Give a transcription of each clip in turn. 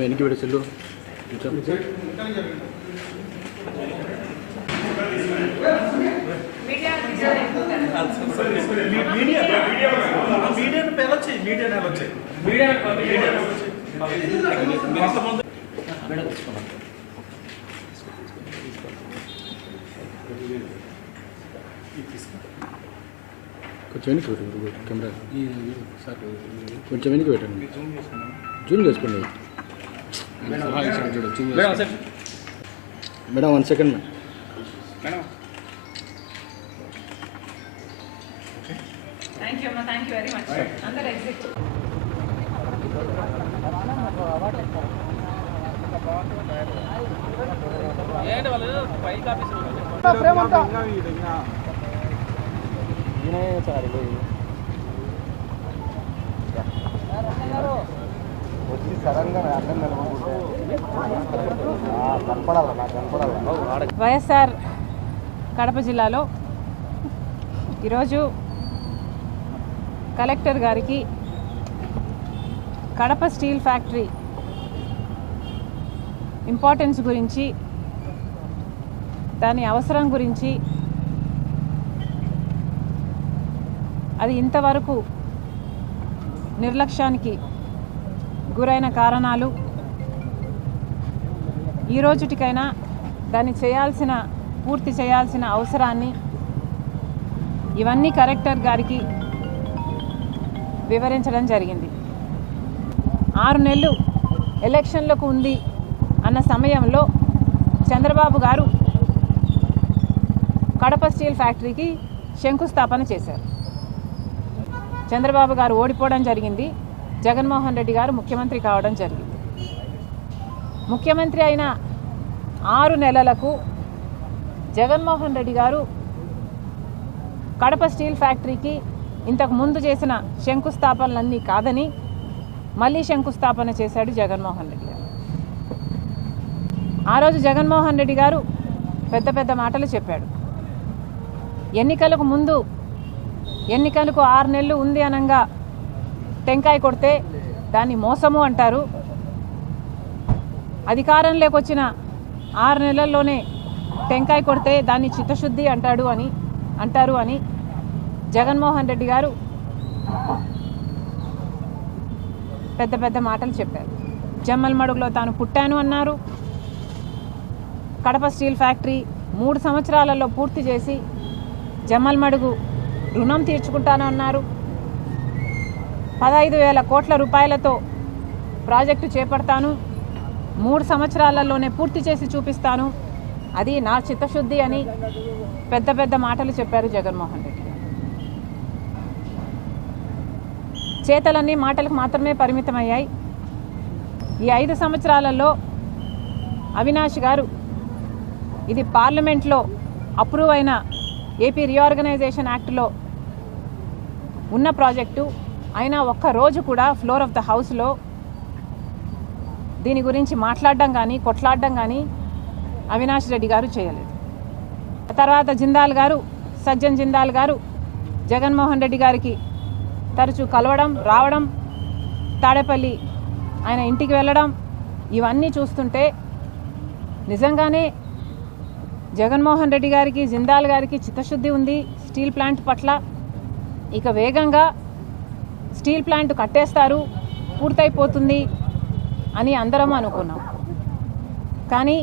వెనక్కి పెట్టి చెల్లు కొంచెం వెనక్కి పెట్టండి కెమెరా కొంచెం వెనక్కి పెట్టండి జూమ్ చేసుకోండి madam 1 second madam Thank you very much. Under exit. YSR Kadapa జిల్లాలో ఈరోజు కలెక్టర్ గారికి కడప స్టీల్ ఫ్యాక్టరీ ఇంపార్టెన్స్ గురించి దాని అవసరం గురించి అది ఇంతవరకు నిర్లక్ష్యానికి గురైన కారణాలు ఈ రోజుటికైనా దాన్ని పూర్తి చేయాల్సిన అవసరాన్ని ఇవన్నీ కలెక్టర్ గారికి వివరించడం జరిగింది. 6 నెలలు ఎలక్షన్లకు ఉంది అన్న సమయంలో చంద్రబాబు గారు కడప స్టీల్ ఫ్యాక్టరీకి శంకుస్థాపన చేశారు. చంద్రబాబు గారు ఓడిపోవడం జరిగింది. జగన్మోహన్ రెడ్డి గారు ముఖ్యమంత్రి కావడం జరిగింది. ముఖ్యమంత్రి అయిన 6 నెలలకు జగన్మోహన్ రెడ్డి గారు కడప స్టీల్ ఫ్యాక్టరీకి ఇంతకు ముందు చేసిన శంకుస్థాపనలన్నీ కాదని మళ్ళీ శంకుస్థాపన చేశాడు జగన్మోహన్ రెడ్డి గారు. ఆ రోజు జగన్మోహన్ రెడ్డి గారు పెద్ద పెద్ద మాటలు చెప్పాడు. ఎన్నికలకు ముందు ఎన్నికలకు 6 నెలలు ఉంది అనంగా టెంకాయ కొడితే దాన్ని మోసము అంటారు. అధికారంలోకి వచ్చిన 6 నెలల్లోనే టెంకాయ కొడితే దాన్ని చిత్తశుద్ధి అంటారు అని జగన్మోహన్ రెడ్డి గారు పెద్ద పెద్ద మాటలు చెప్పారు. జమ్మలమడుగులో తాను పుట్టాను అన్నారు. కడప స్టీల్ ఫ్యాక్టరీ 3 సంవత్సరాలలో పూర్తి చేసి జమ్మలమడుగు రుణం తీర్చుకుంటాను అన్నారు. 15,000 కోట్ల రూపాయలతో ప్రాజెక్టు చేపడతాను, 3 సంవత్సరాలలోనే పూర్తి చేసి చూపిస్తాను, అది నా చిత్తశుద్ధి అని పెద్ద పెద్ద మాటలు చెప్పారు జగన్మోహన్ రెడ్డి. చేతలన్నీ మాటలకు మాత్రమే పరిమితమయ్యాయి. ఈ 5 సంవత్సరాలలో అవినాష్ గారు ఇది పార్లమెంట్లో అప్రూవ్ అయిన ఏపీ రీఆర్గనైజేషన్ యాక్ట్లో ఉన్న ప్రాజెక్టు అయినా ఒక్కరోజు కూడా ఫ్లోర్ ఆఫ్ ద హౌస్లో దీని గురించి మాట్లాడడం కానీ కొట్లాడడం కానీ అవినాష్ రెడ్డి గారు చేయలేదు. తర్వాత సజ్జన్ జిందాల్ గారు జగన్మోహన్ రెడ్డి గారికి తరచూ కలవడం, రావడం, తాడేపల్లి ఆయన ఇంటికి వెళ్ళడం, ఇవన్నీ చూస్తుంటే నిజంగానే జగన్మోహన్ రెడ్డి గారికి, జిందాల్ గారికి చిత్తశుద్ధి ఉంది స్టీల్ ప్లాంట్ పట్ల. ఇక వేగంగా స్టీల్ ప్లాంట్ కట్టేస్తారు, పూర్తయిపోతుంది అని అందరం అనుకున్నాం. కానీ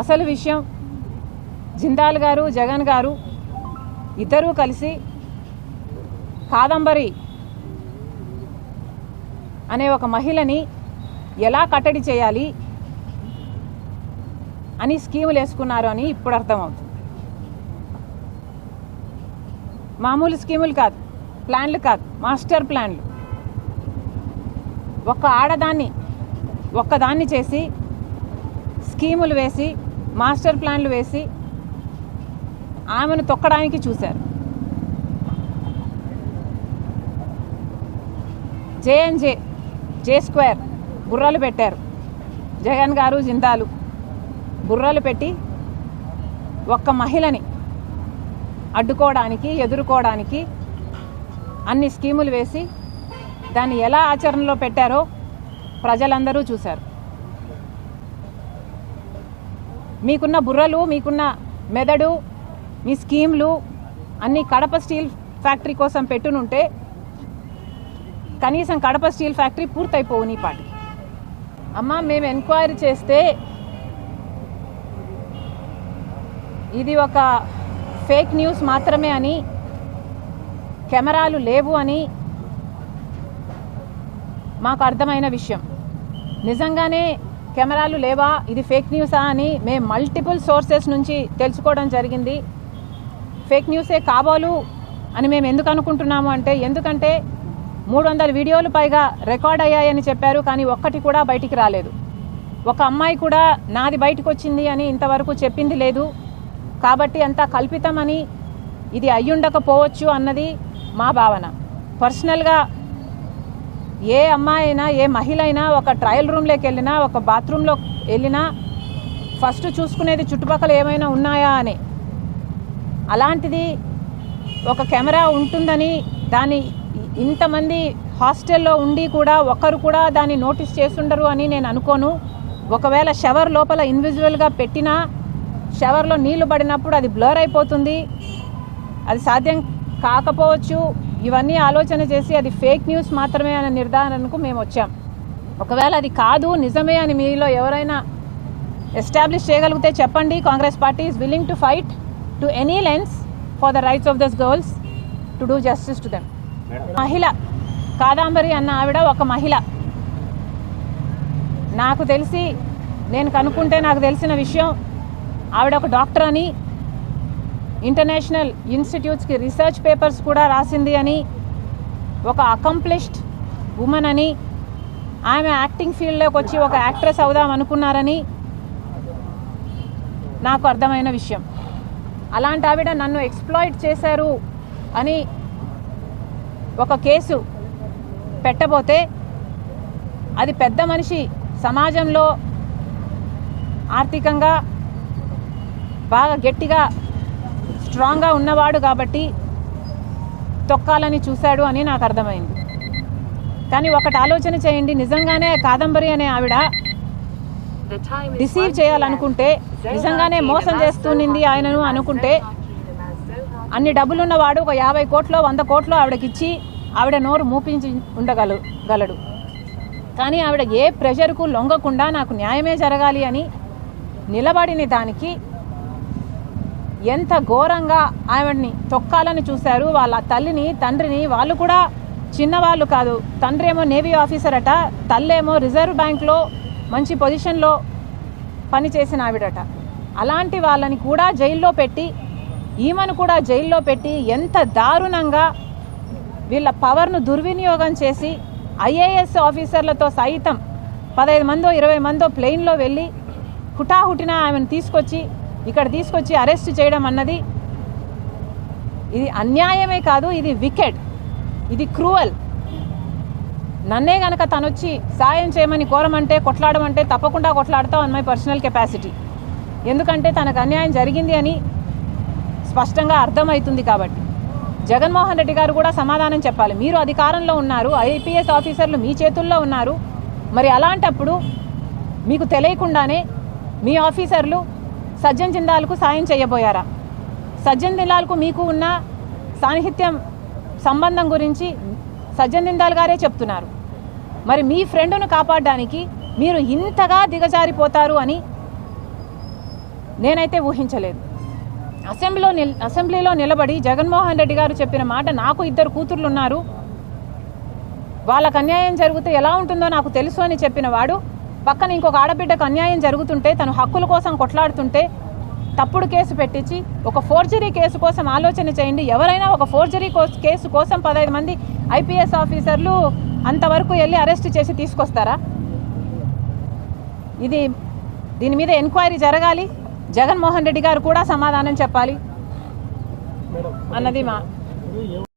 అసలు విషయం జిందాల్ గారు, జగన్ గారు ఇద్దరూ కలిసి కాదంబరి అనే ఒక మహిళని ఎలా కట్టడి చేయాలి అని స్కీములు వేసుకున్నారు అని ఇప్పుడు అర్థమవుతుంది. మామూలు స్కీములు కాదు, ప్లాన్లు కాదు, మాస్టర్ ప్లాన్లు. ఒక్కదాన్ని చేసి స్కీములు వేసి మాస్టర్ ప్లాన్లు వేసి ఆమెను తొక్కడానికి చూశారు. J&J బుర్రలు పెట్టారు. జగన్ గారు, జిందాలు బుర్రలు పెట్టి ఒక్క మహిళని అడ్డుకోవడానికి, ఎదుర్కోవడానికి అన్ని స్కీములు వేసి దాన్ని ఎలా ఆచరణలో పెట్టారో ప్రజలందరూ చూశారు. మీకున్న బుర్రలు, మీకున్న మెదడు, మీ స్కీమ్లు అన్నీ కడప స్టీల్ ఫ్యాక్టరీ కోసం పెట్టునుంటే కనీసం కడప స్టీల్ ఫ్యాక్టరీ పూర్తయిపోవు నీ పాటి. అమ్మ, మేము ఎంక్వైరీ చేస్తే ఇది ఒక ఫేక్ న్యూస్ మాత్రమే అని, కెమెరాలు లేవు అని మాకు అర్థమైన విషయం. నిజంగానే కెమెరాలు లేవా, ఇది ఫేక్ న్యూసా అని మేము మల్టిపుల్ సోర్సెస్ నుంచి తెలుసుకోవడం జరిగింది. ఫేక్ న్యూసే కాబోలు అని మేము ఎందుకు అనుకుంటున్నాము అంటే, ఎందుకంటే 300 వీడియోలు పైగా రికార్డ్ అయ్యాయని చెప్పారు, కానీ ఒక్కటి కూడా బయటికి రాలేదు. ఒక అమ్మాయి కూడా నాది బయటకు వచ్చింది అని ఇంతవరకు చెప్పింది లేదు. కాబట్టి అంతా కల్పితమని, ఇది అయ్యుండకపోవచ్చు అన్నది మా భావన. పర్సనల్గా ఏ అమ్మాయి అయినా, ఏ మహిళ అయినా ఒక ట్రయల్ రూమ్లోకి వెళ్ళినా, ఒక బాత్రూంలో వెళ్ళినా ఫస్ట్ చూసుకునేది చుట్టుపక్కల ఏమైనా ఉన్నాయా అని. అలాంటిది ఒక కెమెరా ఉంటుందని, దాన్ని ఇంతమంది హాస్టల్లో ఉండి కూడా ఒక్కరు కూడా దాన్ని నోటీస్ చేస్తుండరు అని నేను అనుకోను. ఒకవేళ షవర్ లోపల ఇన్విజువల్గా పెట్టినా షవర్లో నీళ్లు పడినప్పుడు అది బ్లర్ అయిపోతుంది, అది సాధ్యం కాకపోవచ్చు. ఇవన్నీ ఆలోచన చేసి అది ఫేక్ న్యూస్ మాత్రమే అనే నిర్ధారణకు మేము వచ్చాం. ఒకవేళ అది కాదు, నిజమే అని మీలో ఎవరైనా ఎస్టాబ్లిష్ చేయగలిగితే చెప్పండి. Congress party is willing to fight to any lengths for the rights of those girls to do justice to them. మహిళ కాదాంబరి అన్న ఆవిడ ఒక మహిళ. నాకు తెలిసి, నేను కనుక్కుంటే నాకు తెలిసిన విషయం, ఆవిడ ఒక డాక్టర్ అని, ఇంటర్నేషనల్ ఇన్స్టిట్యూట్స్కి రీసెర్చ్ పేపర్స్ కూడా రాసింది అని, ఒక అకంప్లిష్డ్ ఉమెన్ అని, ఆమె యాక్టింగ్ ఫీల్డ్లోకి వచ్చి ఒక యాక్ట్రెస్ అవుదాం అనుకున్నారని నాకు అర్థమైన విషయం. అలాంటి ఆవిడ నన్ను ఎక్స్ప్లాయిట్ చేశారు అని ఒక కేసు పెట్టబోతే, అది పెద్ద మనిషి, సమాజంలో ఆర్థికంగా బాగా గట్టిగా స్ట్రాంగ్గా ఉన్నవాడు కాబట్టి తొక్కాలని చూశాడు అని నాకు అర్థమైంది. కానీ ఒకటి ఆలోచన చేయండి, నిజంగానే కాదంబరి అనే ఆవిడ రిసీవ్ చేయాలనుకుంటే, నిజంగానే మోసం చేస్తుంది ఆయనను అనుకుంటే, అన్ని డబ్బులున్నవాడు ఒక 50 కోట్లో 100 కోట్లో ఆవిడకిచ్చి ఆవిడ నోరు మూపించి ఉండగలడు. కానీ ఆవిడ ఏ ప్రెషర్కు లొంగకుండా నాకు న్యాయమే జరగాలి అని నిలబడిన దానికి ఎంత ఘోరంగా ఆవిడని తొక్కాలని చూశారు. వాళ్ళ తల్లిని, తండ్రిని, వాళ్ళు కూడా చిన్నవాళ్ళు కాదు. తండ్రి ఏమో నేవీ ఆఫీసర్ అట, తల్లేమో రిజర్వ్ బ్యాంక్లో మంచి పొజిషన్లో పనిచేసిన ఆవిడట. అలాంటి వాళ్ళని కూడా జైల్లో పెట్టి, ఈమెను కూడా జైల్లో పెట్టి ఎంత దారుణంగా వీళ్ళ పవర్ను దుర్వినియోగం చేసి, ఐఏఎస్ ఆఫీసర్లతో సైతం 15 మందో 20 మందో ప్లెయిన్లో వెళ్ళి హుటాహుటిన ఆమెను ఇక్కడ తీసుకొచ్చి అరెస్ట్ చేయడం అన్నది ఇది అన్యాయమే కాదు, ఇది వికెడ్, ఇది క్రూవల్. నన్నే గనక తనొచ్చి సాయం చేయమని కోరమంటే, కొట్లాడమంటే తప్పకుండా కొట్లాడతాం అన్ మై పర్సనల్ కెపాసిటీ. ఎందుకంటే తనకు అన్యాయం జరిగింది అని స్పష్టంగా అర్థమవుతుంది. కాబట్టి జగన్మోహన్ రెడ్డి గారు కూడా సమాధానం చెప్పాలి. మీరు అధికారంలో ఉన్నారు, ఐపీఎస్ ఆఫీసర్లు మీ చేతుల్లో ఉన్నారు. మరి అలాంటప్పుడు మీకు తెలియకుండానే మీ ఆఫీసర్లు సజ్జన్ జిందాల్కు సాయం చేయబోయారా? సజ్జన్ జిందాల్కు మీకు ఉన్న సాన్నిహిత్యం, సంబంధం గురించి సజ్జన్ జిందాల్ గారే చెప్తున్నారు. మరి మీ ఫ్రెండ్ను కాపాడడానికి మీరు ఇంతగా దిగజారిపోతారు అని నేనైతే ఊహించలేదు. అసెంబ్లీలో నిలబడి జగన్మోహన్ రెడ్డి గారు చెప్పిన మాట, నాకు 2 కూతుర్లు ఉన్నారు, వాళ్ళకు అన్యాయం జరిగితే ఎలా ఉంటుందో నాకు తెలుసు అని చెప్పిన వాడు, పక్కన ఇంకొక ఆడబిడ్డకు అన్యాయం జరుగుతుంటే, తను హక్కుల కోసం కొట్లాడుతుంటే తప్పుడు కేసు పెట్టించి, ఒక ఫోర్జరీ కేసు కోసం ఆలోచన చేయండి. ఎవరైనా ఒక ఫోర్జరీ కేసు కోసం 15 మంది ఐపీఎస్ ఆఫీసర్లు అంతవరకు వెళ్ళి అరెస్ట్ చేసి తీసుకొస్తారా? దీని మీద ఎంక్వైరీ జరగాలి. జగన్మోహన్ రెడ్డి గారు కూడా సమాధానం చెప్పాలి అన్నది మా